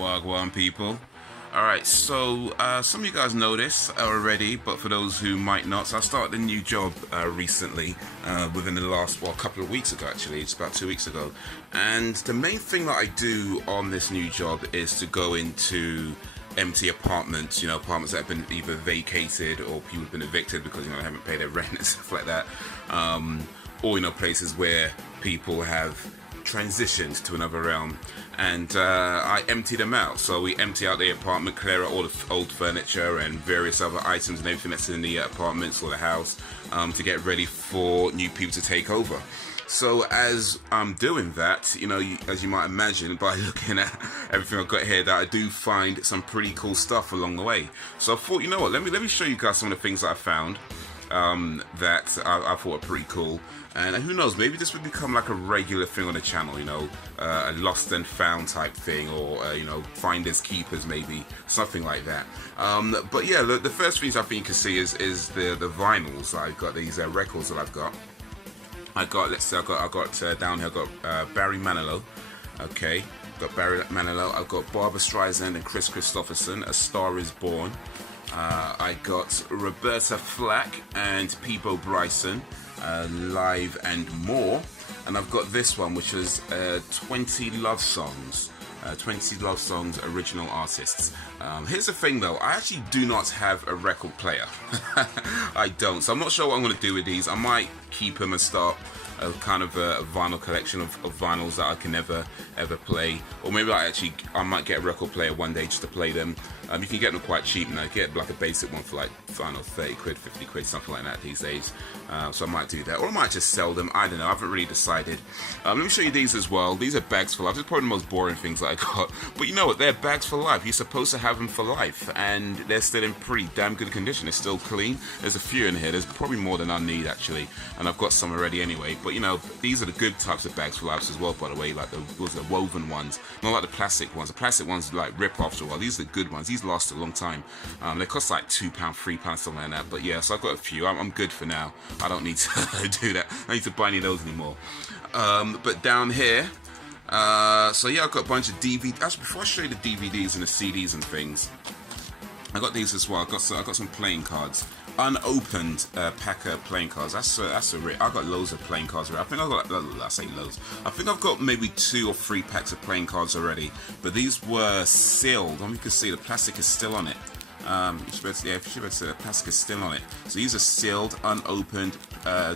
Wagwan people. Alright, so some of you guys know this already, but for those who might not, so I started a new job recently, within the last, couple of weeks ago actually, it's about 2 weeks ago. And the main thing that I do on this new job is to go into empty apartments, apartments that have been either vacated or people have been evicted because, they haven't paid their rent and stuff like that. Or, places where people have transitioned to another realm, and I empty them out. So we empty out the apartment, clear out all the old furniture and various other items and everything that's in the apartments or the house, to get ready for new people to take over. So as I'm doing that, as you might imagine by looking at everything I've got here, that I do find some pretty cool stuff along the way. So I thought, let me show you guys some of the things that I found that I thought were pretty cool. And who knows, maybe this would become like a regular thing on the channel, a lost and found type thing, or, finders keepers, maybe, something like that. But yeah, the first things I think you can see is the vinyls. I've got these records that I've got. I got down here, I've got Barry Manilow, okay, got Barry Manilow, I've got Barbra Streisand and Chris Christopherson, A Star Is Born. I got Roberta Flack and Peebo Bryson, Live and More. And I've got this one, which is 20 Love Songs. 20 Love Songs Original Artists. Here's the thing though, I actually do not have a record player. I don't, so I'm not sure what I'm going to do with these. I might keep them and start a kind of a vinyl collection of vinyls that I can never ever play, or maybe I might get a record player one day just to play them. You can get them quite cheap now. You get like a basic one for like, I don't know, 30 quid, 50 quid, something like that these days. So I might do that, or I might just sell them. I don't know, I haven't really decided. Let me show you these as well. These are bags for life. This is probably the most boring things that I got, but you know what, they're bags for life. You're supposed to have them for life, and they're still in pretty damn good condition. They're still clean. There's a few in here. There's probably more than I need actually, and I've got some already anyway. But these are the good types of bags for life as well, by the way, like those are woven ones, not like the plastic ones. The plastic ones like rip off, so well, these are the good ones. These last a long time. They cost like £2, £3, something like that. But yeah, so I've got a few. I'm good for now. I don't need to do that. I don't need to buy any of those anymore. But down here, so yeah, I've got a bunch of DVDs. Actually, before I show you the DVDs and the CDs and things, I got these as well. I got some playing cards, unopened pack of playing cards. That's a rare. I got loads of playing cards already. I think I got, I say loads. I think I've got maybe 2 or 3 packs of playing cards already. But these were sealed. You can see the plastic is still on it. You should be able to see the plastic is still on it. So these are sealed, unopened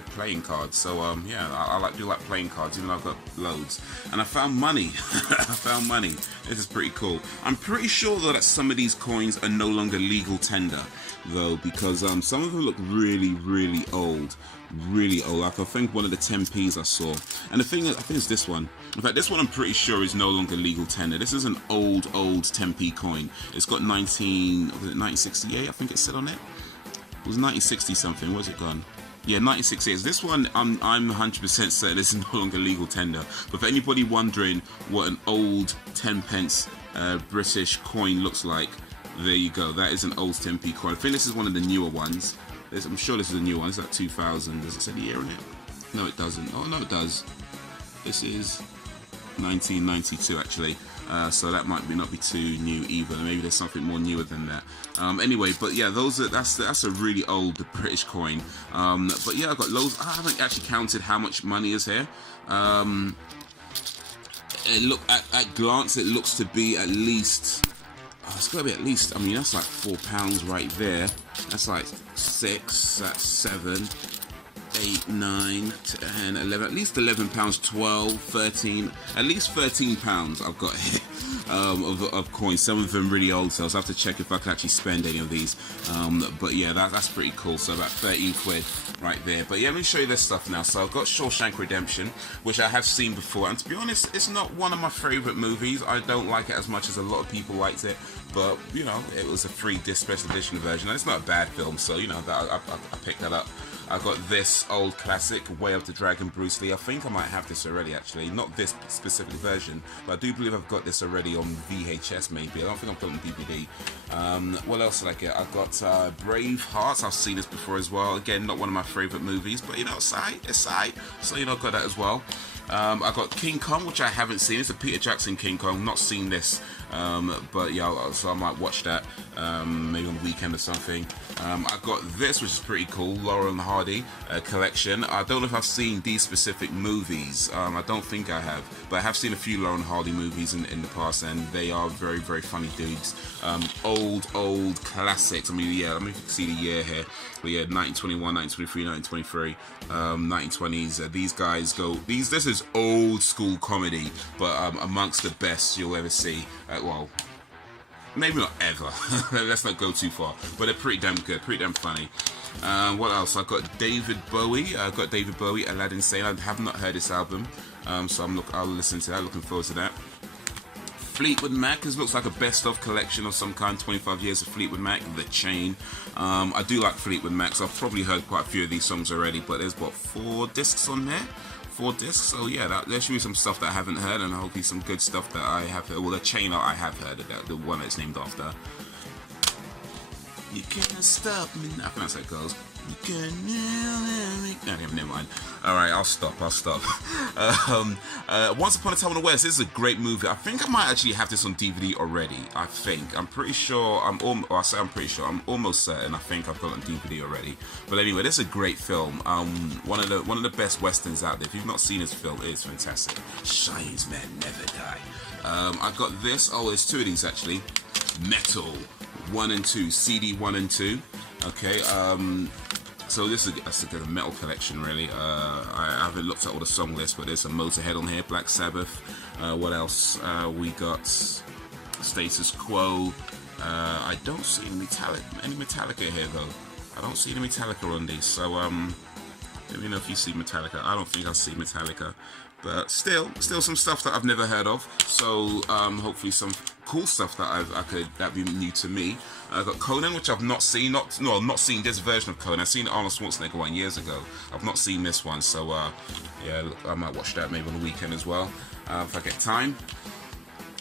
playing cards. So yeah, I do like playing cards, even though I've got loads. And I found money. I found money. This is pretty cool. I'm pretty sure though that some of these coins are no longer legal tender, though, because some of them look really, really old. Really old. Like I think one of the 10p's I saw. And the thing is, I think it's this one. In fact, this one I'm pretty sure is no longer legal tender. This is an old 10p coin. It's got 1968, I think it said on it. It was 1960 something. Where's it gone? Yeah, 1968. This one, I'm 100% certain this is no longer legal tender. But for anybody wondering what an old 10p British coin looks like, there you go. That is an old 10p coin. I think this is one of the newer ones. I'm sure this is a new one. It's like 2000. Does it say the year on it? No, it doesn't. Oh, no, it does. This is 1992, actually. So that might not be too new either. Maybe there's something more newer than that. Anyway, but yeah, that's a really old British coin. But yeah, I've got loads. I haven't actually counted how much money is here. At glance, it looks to be at least. Oh, it's got to be at least. I mean, that's like £4 right there. That's like 6. That's 7. 8, 9, 10, 11, at least £11, 12, 13, at least £13 I've got here of coins. Some of them really old, so I'll have to check if I can actually spend any of these. But yeah, that's pretty cool. So about 13 quid right there. But yeah, let me show you this stuff now. So I've got Shawshank Redemption, which I have seen before, and to be honest, it's not one of my favorite movies. I don't like it as much as a lot of people liked it. But it was a free disc special edition version, and it's not a bad film. So I picked that up. I got this old classic, Way Up the Dragon, Bruce Lee. I think I might have this already, actually. Not this specific version, but I do believe I've got this already on VHS, maybe. I don't think I've got it on DVD. What else did I get? I've got Brave Hearts. I've seen this before as well. Again, not one of my favourite movies, but it's alright. So, I've got that as well. I got King Kong, which I haven't seen. It's a Peter Jackson King Kong. Not seen this, but yeah, so I might watch that maybe on the weekend or something. I got this, which is pretty cool, Laurel and Hardy collection. I don't know if I've seen these specific movies. I don't think I have, but I have seen a few Laurel and Hardy movies in the past, and they are very, very funny dudes. Old classics. I mean, yeah, let me see the year here. But yeah, 1921, 1923, 1920s. These guys go. This is old school comedy, but amongst the best you'll ever see. Well, maybe not ever. Let's not go too far. But they're pretty damn good, pretty damn funny. What else? I've got David Bowie. I've got David Bowie, Aladdin Sane. I have not heard this album, so I'll listen to that. Looking forward to that. Fleetwood Mac. This looks like a best-of collection of some kind. 25 years of Fleetwood Mac. The Chain. I do like Fleetwood Mac, so I've probably heard quite a few of these songs already. But there's what, 4 discs on there. 4 discs. So yeah, there should be some stuff that I haven't heard, and hopefully some good stuff that I have heard. Well, The Chain I have heard of that, the one that's named after. You can't stop me. I think that's how it goes. You can't never mind. Alright, I'll stop. Once Upon a Time in the West, this is a great movie. I think I might actually have this on DVD already. I'm pretty sure. I'm pretty sure. I'm almost certain. I think I've got it on DVD already. But anyway, this is a great film. One of the best westerns out there. If you've not seen this film, it is fantastic. Shines Men Never Die. I got this. Oh, there's 2 of these actually. Metal 1 and 2, CD 1 and 2. Okay, so this is a metal collection really. I haven't looked at all the song lists, but there's a Motorhead on here, Black Sabbath. What else? We got Status Quo. I don't see any Metallica here though. I don't see any Metallica on these, so let me know if you see Metallica. I don't think I see Metallica, but still some stuff that I've never heard of. So hopefully some cool stuff that that'd be new to me. I got Conan, which I've not seen. Not seen this version of Conan. I've seen Arnold Schwarzenegger one years ago. I've not seen this one, so yeah, I might watch that maybe on the weekend as well if I get time.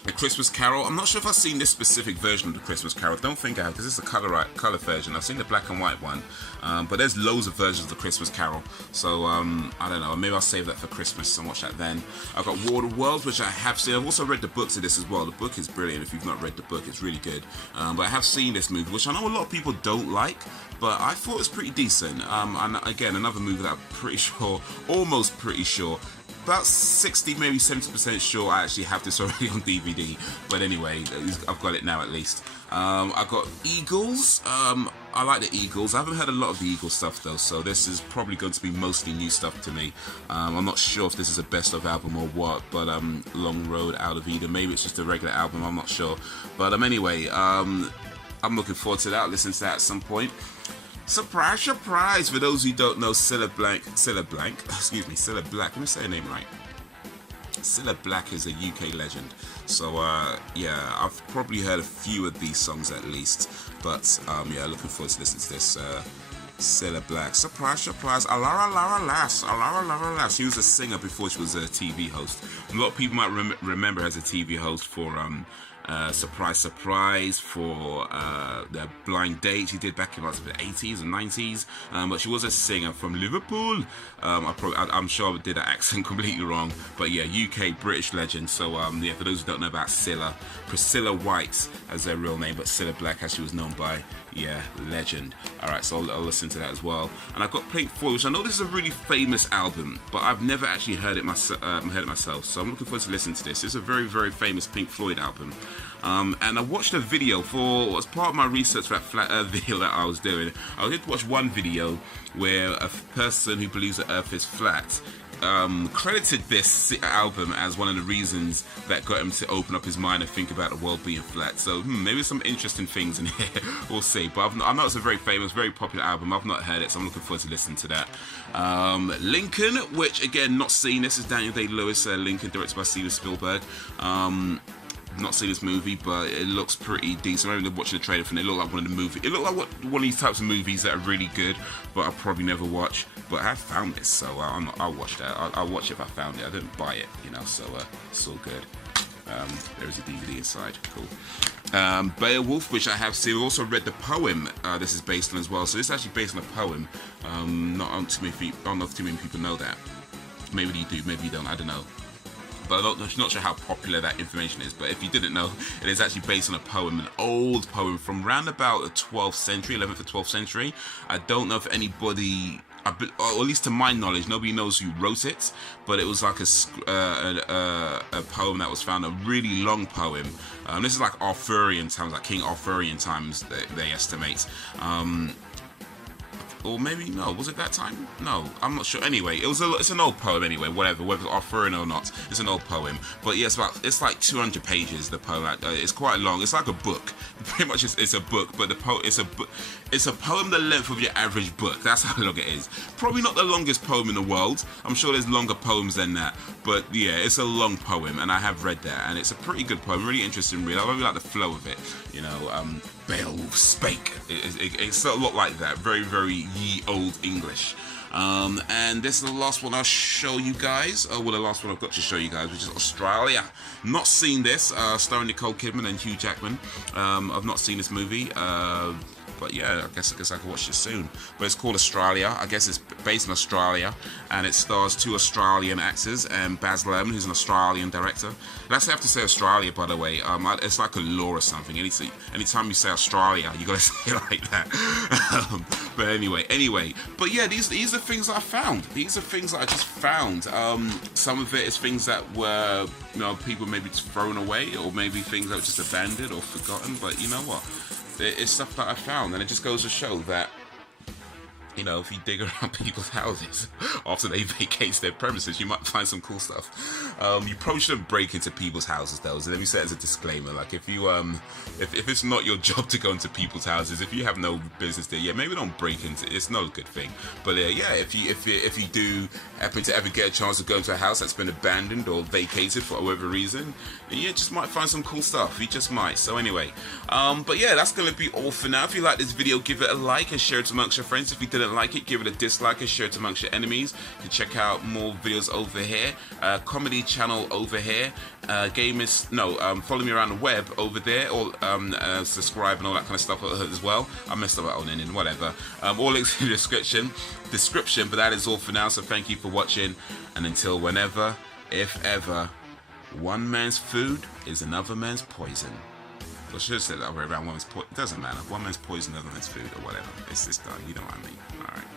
A Christmas Carol. I'm not sure if I've seen this specific version of the Christmas Carol. I don't think I have, because it's a color version. I've seen the black and white one, but there's loads of versions of the Christmas Carol. So I don't know. Maybe I'll save that for Christmas and watch that then. I've got War of the Worlds, which I have seen. I've also read the books of this as well. The book is brilliant. If you've not read the book, it's really good. But I have seen this movie, which I know a lot of people don't like, but I thought it was pretty decent. And again, another movie that I'm pretty sure, almost pretty sure, about 60, maybe 70% sure I actually have this already on DVD. But anyway, I've got it now at least. I've got Eagles. I like the Eagles. I haven't heard a lot of the Eagles stuff though, so this is probably going to be mostly new stuff to me. I'm not sure if this is a best of album or what, but Long Road Out of Eden. Maybe it's just a regular album, I'm not sure. But anyway, I'm looking forward to that. I'll listen to that at some point. Surprise, surprise! For those who don't know, Cilla Black. Let me say her name right. Cilla Black is a UK legend. So yeah, I've probably heard a few of these songs at least. But yeah, looking forward to listening to this. Cilla Black. Surprise, surprise. Alara Lass. She was a singer before she was a TV host. A lot of people might remember her as a TV host for Surprise Surprise, for the Blind Date she did back in like the 80s and 90s, but she was a singer from Liverpool. I'm sure I did that accent completely wrong, but yeah, UK British legend. So yeah, for those who don't know about Cilla, Priscilla White as her real name, but Cilla Black as she was known by. Yeah, legend. Alright, so I'll listen to that as well. And I've got Pink Floyd, which I know this is a really famous album, but I've never actually heard it myself, so I'm looking forward to listening to this. It's a very, very famous Pink Floyd album. And I watched a video as part of my research for that Flat Earth video that I was doing. I did watch one video where a person who believes the Earth is flat credited this album as one of the reasons that got him to open up his mind and think about the world being flat. So maybe some interesting things in here. We'll see. But I know it's a very famous, very popular album. I've not heard it, so I'm looking forward to listening to that. Lincoln, which again, not seen. This is Daniel Day-Lewis. Lincoln, directed by Steven Spielberg. Not seen this movie, but it looks pretty decent. I remember watching the trailer for it. It looked like one of the movies. It looked like one of these types of movies that are really good, but I'll probably never watch. But I have found this, so I'll watch that. I'll watch it if I found it. I didn't buy it, so it's all good. There is a DVD inside. Cool. Beowulf, which I have seen. I also read the poem this is based on as well. So this is actually based on a poem. Not too many people know that. maybe you do, maybe you don't, I don't know. But I'm not sure how popular that information is. But if you didn't know, it is actually based on a poem, an old poem from around about the 12th century, 11th or 12th century. I don't know if anybody, or at least to my knowledge, nobody knows who wrote it. But it was like a poem that was found, a really long poem. This is like Arthurian times, like King Arthurian times, they estimate. Or maybe, no, was it that time? No, I'm not sure. Anyway, it's an old poem anyway, whatever, whether it's Arthurian or not, it's an old poem. But yeah, it's like 200 pages, the poem. It's quite long. It's like a book. Pretty much it's a book, but it's a poem the length of your average book. That's how long it is. Probably not the longest poem in the world. I'm sure there's longer poems than that. But yeah, it's a long poem, and I have read that, and it's a pretty good poem, really interesting read. I really like the flow of it, you know. Beowulf spake. It's a lot like that. Very, very ye old English. And this is the last one I'll show you guys. Well, the last one I've got to show you guys, which is Australia. Not seen this, starring Nicole Kidman and Hugh Jackman. I've not seen this movie. But yeah, I guess I can watch it soon. But it's called Australia. I guess it's based in Australia, and it stars 2 Australian actors and Baz Luhrmann, who's an Australian director. Let's have to say Australia, by the way. It's like a law or something. Anytime you say Australia, you gotta say it like that. But anyway. But yeah, these are things I found. These are things that I just found. Some of it is things that were, you know, people maybe just thrown away, or maybe things that were just abandoned or forgotten. But you know what? It's stuff that I found, and it just goes to show that, you know, if you dig around people's houses after they vacate their premises, you might find some cool stuff. You probably shouldn't break into people's houses, though. So let me say it as a disclaimer: like, if you if it's not your job to go into people's houses, if you have no business there, yeah, maybe don't break into. It's not a good thing. But yeah, if you do happen to ever get a chance to go into a house that's been abandoned or vacated for whatever reason, you just might find some cool stuff. You just might. So anyway, but yeah, that's gonna be all for now. If you like this video, give it a like and share it amongst your friends. If you didn't like it, give it a dislike and share it amongst your enemies. You can check out more videos over here, comedy channel over here, follow me around the web over there, or subscribe and all that kind of stuff as well. I messed up my own ending, whatever. All links in the description, but that is all for now. So thank you for watching, and until whenever, if ever, one man's food is another man's poison. I should have said that way around. It doesn't matter. One man's poison, another man's food, or whatever. It's done. You know what I mean. All right.